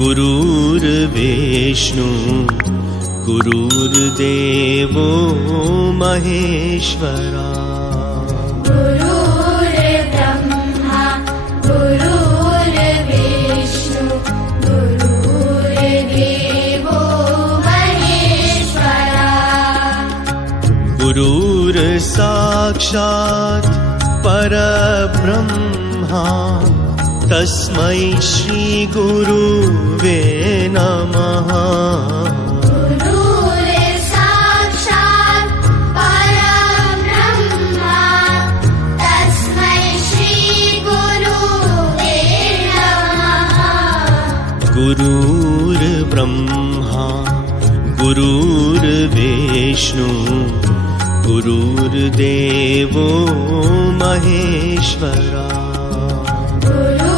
गुरुर्विष्णु गुरुर्देवो महेश्वरा। गुरुर्ब्रह्मा गुरुर्विष्णु गुरुर्देवो महेश्वरा। गुरुर्साक्षात् परब्रह्मा तस्मै श्री गुरुवे नमः। गुरुर्साक्षात् परब्रह्मा तस्मै श्री गुरुवे नमः। गुरुर्ब्रह्मा गुरुर्विष्णु गुरुर्देवो महेश्वरा। गुरु